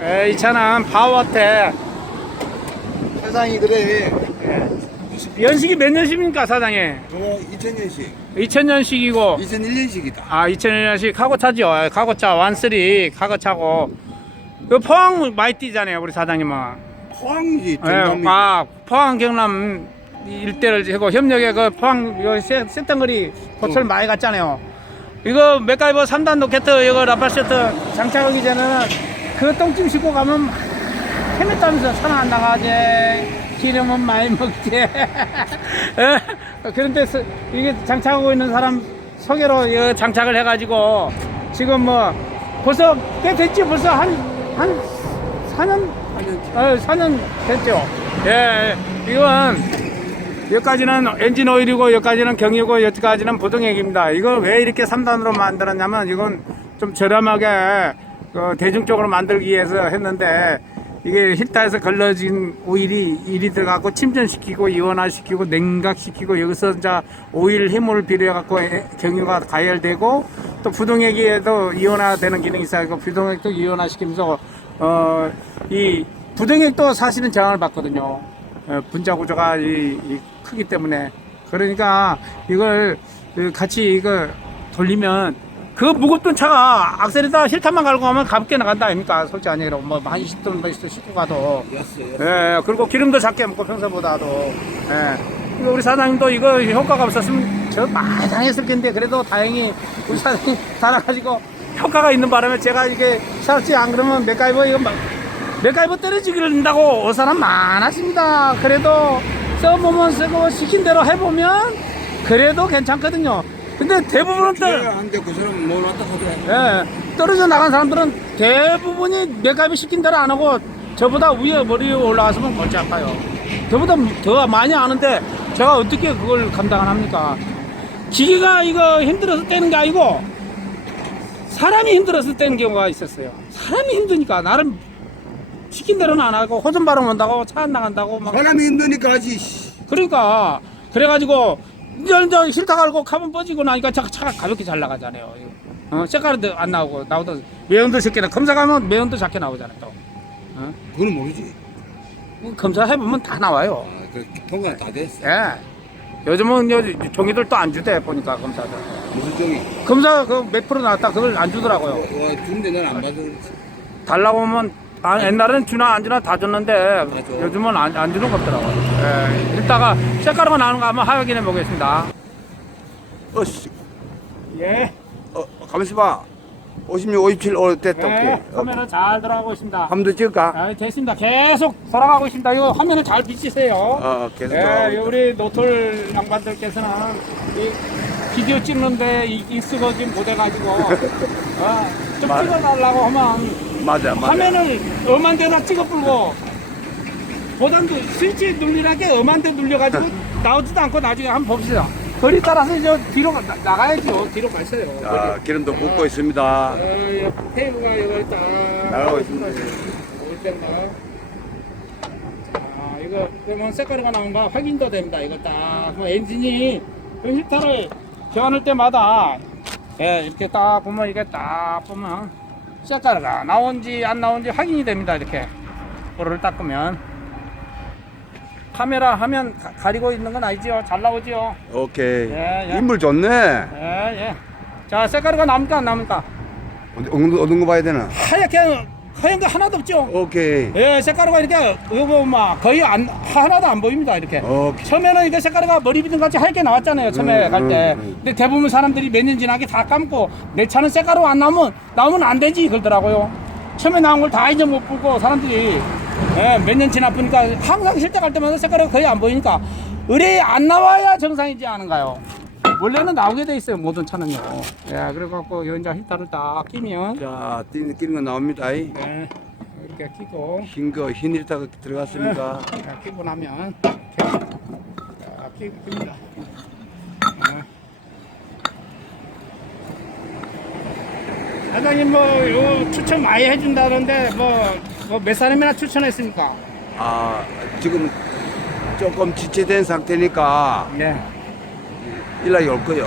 이 차는 파워텍. 세상이 그래. 연식이 몇 년식입니까, 사장님? 그거 2000년식, 2000년식이고. 2001년식이다. 아, 2001년식 카고차죠. 카고차 완쓰리 카고차고. 그 포항 많이 뛰잖아요, 우리 사장님은. 포항이지, 예, 경남이. 포항 경남 일대를 하고 협력에 그 포항 요 세턴거리 고철 많이 갔잖아요. 이거 맥가이버 3단 로켓 이거 라팔세트 장착하기 전에는 그 똥찜 싣고 가면 헤맸다면서 산 안 나가지, 기름은 많이 먹지. 예? 그런데 이게 장착하고 있는 사람 소개로 이거 장착을 해가지고 지금 뭐 벌써 꽤 됐지. 벌써 한 4년? 4년 됐죠. 예, 이건 여기까지는 엔진 오일이고 여기까지는 경유고 여기까지는 부동액입니다. 이걸 왜 이렇게 3단으로 만들었냐면 이건 좀 저렴하게 대중적으로 만들기 위해서 했는데, 이게 힐타에서 걸러진 오일이 일이 들어가고 침전시키고 이온화시키고 냉각시키고 여기서 이제 오일 힘을 빌려갖고 경유가 가열되고 또 부동액에도 이온화되는 기능이 있어서 부동액도 이온화시키면서 이 부동액도 사실은 저항을 받거든요. 분자 구조가 크기 때문에. 그러니까 이걸 같이 이거 돌리면 그 무겁던 차가 악셀에다 힐탄만 갈고 가면 가볍게 나간다 아닙니까? 솔직히 아니라 뭐 한 20톤 싣고 가도. 예, 그리고 기름도 작게 먹고 평소보다도. 예. 우리 사장님도 이거 효과가 없었으면 저 많이 당했을 텐데, 그래도 다행히 우리 사장님 살아가지고 효과가 있는 바람에 제가 이게 살았지. 안 그러면 맥가이버 이거 맥가이버 떨어지기를 한다고 올 사람 많았습니다. 그래도 써보면 쓰고 시킨 대로 해보면 그래도 괜찮거든요. 근데 대부분은 한데 그 사람은 뭘 왔다 하더라. 예, 떨어져 나간 사람들은 대부분이 맥가이버 시킨 대로 안 하고 저보다 위에 머리 위에 올라가서면 골치 아파요. 저보다 더 많이 아는데 제가 어떻게 그걸 감당을 합니까? 기계가 이거 힘들어서 떼는 게 아니고 사람이 힘들어서 떼는 경우가 있었어요. 사람이 힘드니까 나름 시킨 대로는 안 하고 호전 발음 온다고 차 안 나간다고 막. 사람이 힘드니까 하지. 그러니까 그래가지고 이제 힐타 갈고 카본 뻗지고 나니까 차가 가볍게 잘 나가잖아요. 색깔도 안 나오고 나오던 매연도 적게 나. 검사 가면 매연도 작게 나오잖아요. 또. 그건 모르지. 검사 해보면 다 나와요. 그 통과 다 됐어. 예. 요즘은 종이들 또 안 주대 보니까 검사들. 무슨 종이? 검사 그 몇 프로 나왔다 그걸 안 주더라고요. 준데 난 안 받아 그렇지. 달라고 하면 옛날엔 주나 안 주나 다 줬는데 맞아. 요즘은 안 주는 거 없더라고요. 예. 이따가 색깔가 나오는 거 한번 확인해 보겠습니다. 씨. 예. 가만있어 봐. 56, 57 됐다. 네, 오케이. 카메라 잘 들어가고 있습니다. 한번 더 찍을까? 아, 됐습니다. 계속 돌아가고 있습니다. 이거 화면을 잘 비치세요. 계속 예, 돌아가고 있다. 우리 노톨 양반들께서는 이 비디오 찍는데 익숙하지 못해가지고 좀 찍어달라고 하면 맞아. 화면을 엄한 데다 찍어 불고 보단도 스위치 눌리라게 엄한 데 눌려가지고 나오지도 않고 나중에 한번 봅시다. 거리 따라서 이제 뒤로 나가야죠. 뒤로 가셔요. 자, 기름도 붓고 있습니다. 테이블가 이거 일단 나가고 있습니다. 이거 그러면 색깔이가 나온가 확인도 됩니다. 이거 딱 엔진이 힐터를 교환할 때마다 이렇게 딱 보면 이게 딱 보면 색깔이가 나온지 안 나온지 확인이 됩니다. 이렇게 볼을 닦으면. 카메라 화면 가리고 있는 건 아니지요? 잘 나오지요? 오케이. 예. 인물 좋네. 예. 자, 색깔이가 나옵니까 안 나옵니까? 어떤 거 봐야 되나? 하얀 거 하나도 없죠? 오케이. 예, 색깔이가 이렇게 이거 막 거의 하나도 안 보입니다. 이렇게. 오케이. 처음에는 이게 색깔이가 머리 비듬 같이 하얗게 나왔잖아요. 처음에 갈 때. 근데 대부분 사람들이 몇 년 지나게 다 감고 내 차는 색깔로 안 나오면 안 되지 그러더라고요. 처음에 나온 걸 다 이제 못 보고 사람들이 몇 년 지나 보니까 항상 실제 갈 때마다 색깔이 거의 안 보이니까 의뢰 안 나와야 정상이지 않은가요? 원래는 나오게 돼 있어요. 모든 차는요. 예, 그래갖고 이제 힐터를 딱 끼면 자, 끼는 거 나옵니다. 이렇게 끼고 흰 일타가 들어갔습니다. 끼고 나면 끼입니다. 사장님 요 추천 많이 해준다는데 몇 사람이나 추천했습니까? 지금 조금 지체된 상태니까 네. 연락이 올 거요.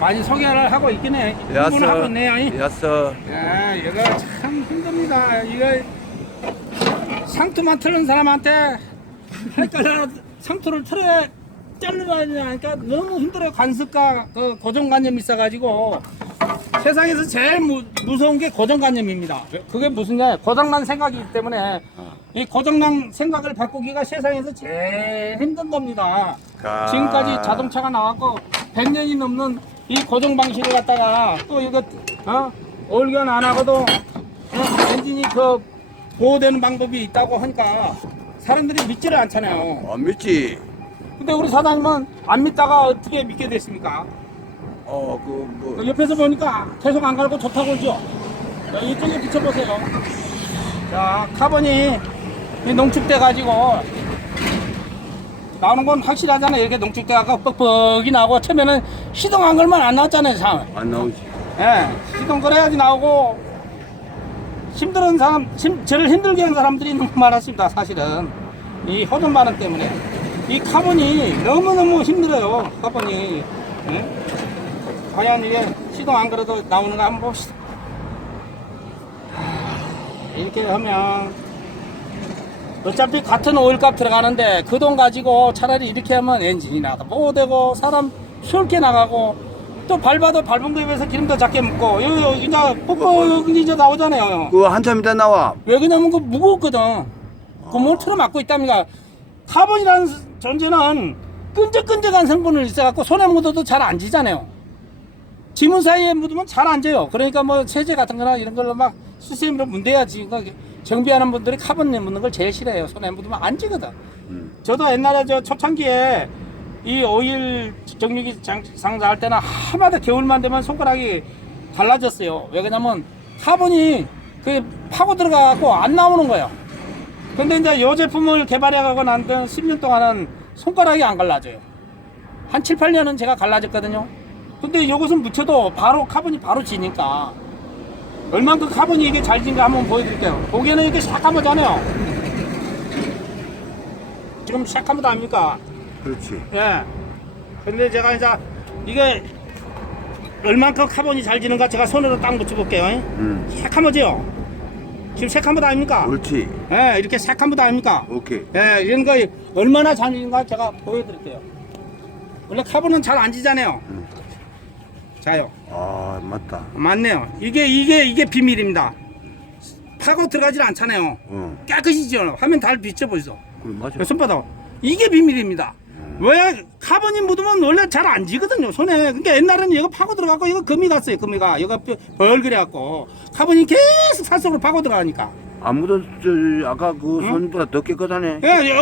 많이 소개를 하고 있긴 해. 야서, 하고 있네요. 야서. 야, 이거 참 힘듭니다. 이거 상투만 틀는 사람한테 헷갈려 상투를 틀어야 자르라니까 너무 힘들어요. 관습과 그 고정관념이 있어가지고 세상에서 제일 무서운 게 고정관념입니다. 그게 무슨냐? 고장난 생각이기 때문에 이 고장난 생각을 바꾸기가 세상에서 제일 힘든 겁니다. 지금까지 자동차가 나왔고 100년이 넘는 이 고정 방식을 갖다가 또 이거 올견 안 하고도 엔진이 그 보호되는 방법이 있다고 하니까 사람들이 믿지를 않잖아요. 안 믿지. 근데 우리 사장님은 안 믿다가 어떻게 믿게 됐습니까? 옆에서 보니까 계속 안 갈고 좋다고 그러죠? 자, 이쪽에 비춰보세요. 자, 카본이 농축돼 가지고 나오는 건 확실하잖아요. 이렇게 농축돼가 뻑뻑이 나오고 처음에는 시동 안 걸면 안 나왔잖아요. 참. 안 나오지. 예, 시동 걸어야지 나오고 힘든 사람, 저를 힘들게 하는 사람들이 너무 많았습니다. 사실은 이 호전 반응 때문에 이 카본이 너무너무 힘들어요. 카본이. 예? 과연 이게 시동 안 걸어도 나오는가 한번 봅시다. 이렇게 하면 어차피 같은 오일값 들어가는데 그 돈 가지고 차라리 이렇게 하면 엔진이 나도 보호되고 사람 쉽게 나가고 또 밟아도 밟은 거에 비해서 기름도 작게 묻고 여기 이제 뻑뻑이 이제 나오잖아요. 그거 한참 이따 나와. 왜 그러냐면 그 무거웠거든. 그 뭘 틀어막고 있답니다. 카본이라는 존재는 끈적끈적한 성분을 있어갖고 손에 묻어도 잘 안 지잖아요. 지문 사이에 묻으면 잘 안 져요. 그러니까 뭐 세제 같은 거나 이런 걸로 막 수세미로 문대야지. 그러니까 정비하는 분들이 카본 묻는 걸 제일 싫어해요. 손에 묻으면 안 지거든. 저도 옛날에 저 초창기에 이 오일 정유기 장사할 때는 하마다 겨울만 되면 손가락이 갈라졌어요. 왜 그러냐면 카본이 그 파고 들어가고 안 나오는 거예요. 근데 이제 이 제품을 개발해가고 난 데는 10년 동안은 손가락이 안 갈라져요. 한 7, 8년은 제가 갈라졌거든요. 근데 이것은 묻혀도 바로 카본이 바로 지니까 얼만큼 카본이 이게 잘 진가 한번 보여드릴게요. 보기에는 이렇게 샥하면잖아요. 지금 샥하면 아닙니까? 그렇지. 예. 근데 제가 이제 이게 얼만큼 카본이 잘 지는가 제가 손으로 딱 묻혀볼게요. 샥하면지요. 지금 샥하면 아닙니까? 그렇지. 예, 이렇게 샥하면 아닙니까? 오케이. 예, 이런 거 얼마나 잘 지는가 제가 보여드릴게요. 원래 카본은 잘 안 지잖아요. 자요. 아, 맞다. 맞네요. 이게 비밀입니다. 파고 들어가질 않잖아요. 깨끗이 지어. 화면 달 비춰보시죠. 그래, 맞아. 손바닥. 이게 비밀입니다. 왜 카본이 묻으면 원래 잘 안 지거든요. 손에. 그러니까 옛날에는 이거 파고 들어가고 이거 금이 갔어요. 금이가. 이거 벌그래갖고 카본이 계속 살 속으로 파고 들어가니까. 아무도 아까 그 손보다 더 깨끗하네. 예,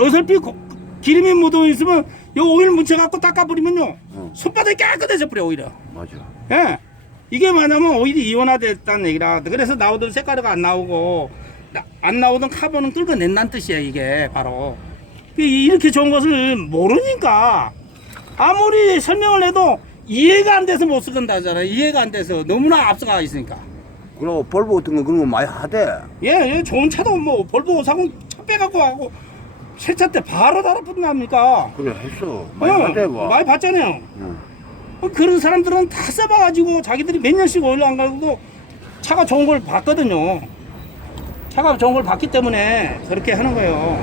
어설피 기름이 묻어 있으면 요 오일 묻혀갖고 닦아버리면요. 손바닥이 깨끗해져 버려 오히려. 맞아. 예. 이게 뭐냐면 오일이 이온화됐다는 얘기라. 그래서 나오던 색깔이 안 나오고 안 나오던 카본은 끌어낸다는 뜻이야 이게 바로. 이렇게 좋은 것을 모르니까 아무리 설명을 해도 이해가 안 돼서 못 쓰건다잖아요. 이해가 안 돼서 너무나 앞서가 있으니까. 그리고 볼보 같은 거 그런 거 많이 하대. 예, 좋은 차도 뭐 볼보 50 차 빼갖고 하고 세차 때 바로 달아붙는답니까? 그래 했어. 많이 하대 뭐. 많이 봤잖아요. 그런 사람들은 다 써봐가지고 자기들이 몇 년씩 오일 안 가고도 차가 좋은 걸 봤거든요. 차가 좋은 걸 봤기 때문에 그렇게 하는 거예요.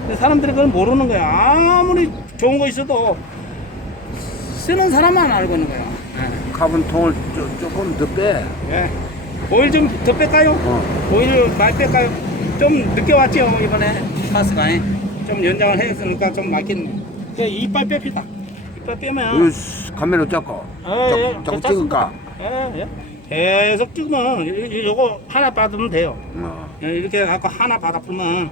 근데 사람들이 그걸 모르는 거야. 아무리 좋은 거 있어도 쓰는 사람만 알고 있는 거야. 카본 통을 조금 더 빼. 예. 오일 좀 더 뺄까요? 오일 많이 뺄까요? 좀 늦게 왔죠 이번에 가스가. 좀 연장을 했으니까 좀 맞겠네. 이빨 뺍시다. 이빨 빼면 카메라 잡고 자꾸 찍을까? 예. 계속 찍으면 요거 하나 받으면 돼요. 이렇게 갖고 하나 받아 풀면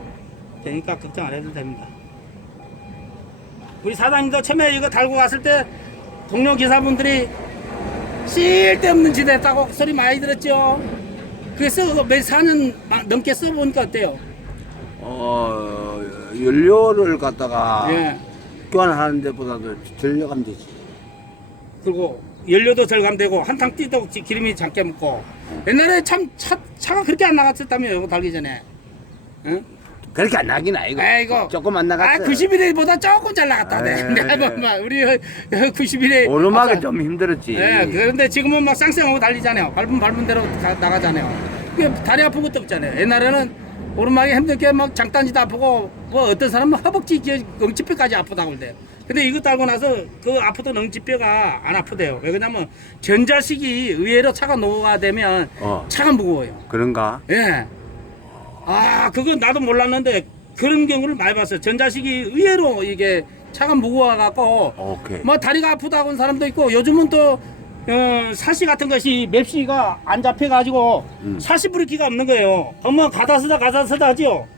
되니까 걱정 안 해도 됩니다. 우리 사장님도 처음에 이거 달고 갔을 때 동료 기사분들이 쓸데없는 짓 했다고 소리 많이 들었죠. 그래서 몇 4년 넘게 써보니까 어때요? 연료를 갖다가 예. 교환하는 데보다도 절약하면 되지. 그리고 연료도 절감되고 한탕 뛰도 기름이 작게 묻고 옛날에 참 차가 그렇게 안 나갔었다며 이거 달기 전에. 응? 그렇게 안 나긴 아니고. 아이고. 조금 안 나갔어. 91회보다 조금 잘 나갔다. 내가 뭐 우리 91회 오르막이 좀 힘들었지. 예, 그런데 지금은 막 쌩쌩하고 달리잖아요. 밟은 대로 나가잖아요. 이게 다리 아픈 것도 없잖아요. 옛날에는 오르막이 힘들게 막 장단지도 아프고 뭐 어떤 사람은 허벅지, 엉치뼈까지 아프다고 그래요. 근데 이거 딸고 나서 그 아프던 엉치뼈가 안 아프대요. 왜 그러냐면 전자식이 의외로 차가 노화되면 차가 무거워요. 그런가? 예. 아, 그건 나도 몰랐는데 그런 경우를 많이 봤어요. 전자식이 의외로 이게 차가 무거워갖고 오케이. 뭐 다리가 아프다고 하는 사람도 있고 요즘은 또 사시 같은 것이 맵시가 안 잡혀가지고 사시 브레이크가 없는 거예요. 그러면 가다 서다 하죠.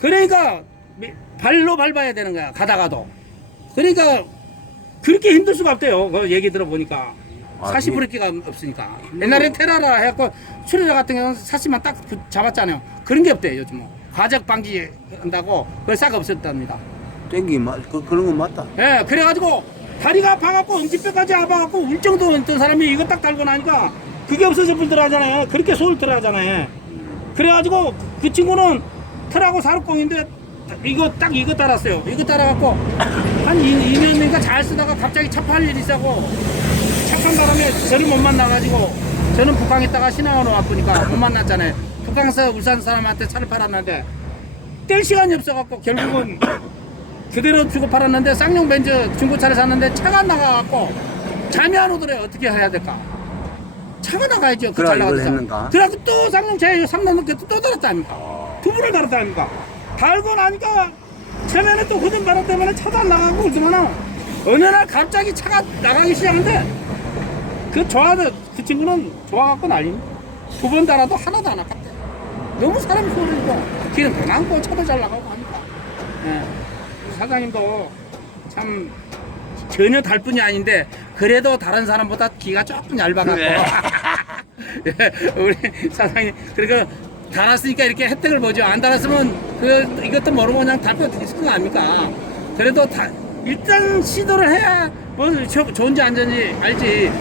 그러니까 발로 밟아야 되는 거야. 가다가도. 그러니까 그렇게 힘들 수가 없대요. 그 얘기 들어보니까. 사시 브레이크가 없으니까. 옛날에 테라라 해갖고 수레라 같은 경우는 사시만 딱 잡았잖아요. 그런 게 없대요. 요즘은. 과적 방지 한다고 그걸 싹 없었답니다. 땡기 그런 건 맞다. 예, 그래가지고 다리가 아파갖고 엉치뼈까지 아파갖고 울정도 있던 사람이 이거 딱 달고 나니까 그게 없어져 버리더라 하잖아요. 그렇게 소홀더라 하잖아요. 그래가지고 그 친구는 트라고 사르공인데 이거 달았어요. 이거 달아갖고 한 2년인가 잘 쓰다가 갑자기 차 팔 일이 있어고 착한 바람에 저를 못 만나가지고 저는 북한에 있다가 신항으로 와보니까 못 만났잖아요. 북한에서 울산 사람한테 차를 팔았는데 뗄 시간이 없어갖고 결국은 그대로 주고 팔았는데 쌍용 벤츠 중고차를 샀는데 차가 나가갖고 잠이 안 오더래요. 어떻게 해야 될까? 차가 나가야죠. 그 잘 나가서. 그래갖고 또 쌍용차에 3년 넘게 또 달았다니까. 두 번을 달았다니까. 달고 나니까 처음에는 또 흐든 바람 때문에 차도 안 나가고 그러더만 어느 날 갑자기 차가 나가기 시작하는데 그 그 친구는 좋아갖고 난리. 두 번 달아도 하나도 안 아깝대. 너무 사람이 소리고 길은 강하고 차도 잘 나가고 하니까. 예. 사장님도 참 전혀 달 뿐이 아닌데 그래도 다른 사람보다 귀가 조금 얇아갖고 예, 우리 사장님 그러니까 달았으니까 이렇게 혜택을 보죠. 안 달았으면 이것도 모르고 그냥 달고 있을 거 아닙니까? 그래도 일단 시도를 해야 뭐 좋은지 안 좋은지 알지.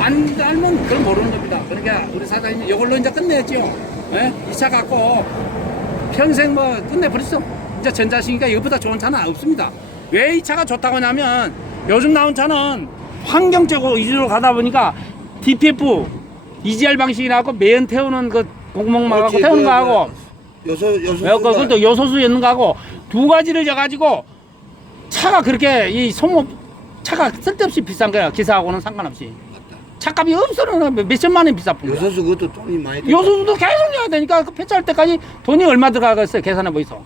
안 달면 그걸 모르는 겁니다. 그러니까 우리 사장님 이걸로 이제 끝냈죠. 예? 이 차 갖고 평생 뭐 끝내버렸어. 이제 전자식이니까 이것보다 좋은 차는 없습니다. 왜 이 차가 좋다고 하냐면 요즘 나온 차는 환경적 위주로 가다 보니까 DPF EGR 방식이라고 매연 태우는 그 공목 막하고 태우는 거 하고 그것도 요소수 있는 거 하고 두 가지를 져가지고 차가 그렇게 이 소모 차가 쓸데없이 비싼 거야. 기사하고는 상관없이. 차값이 없어는 몇천만 원 비싸 뿐. 요소수 그것도 돈이 많이 들어. 요소수도 계속 내야 되니까 그 폐차할 때까지 돈이 얼마 들어가겠어요. 계산해 보이소.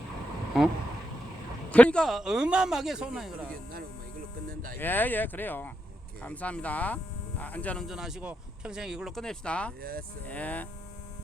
그러니까 어마어마하게 손해가. 나는 뭐 이걸로 끝낸다. 예, 그래요. 감사합니다. 안전 운전하시고 평생 이걸로 끝냅시다. 예.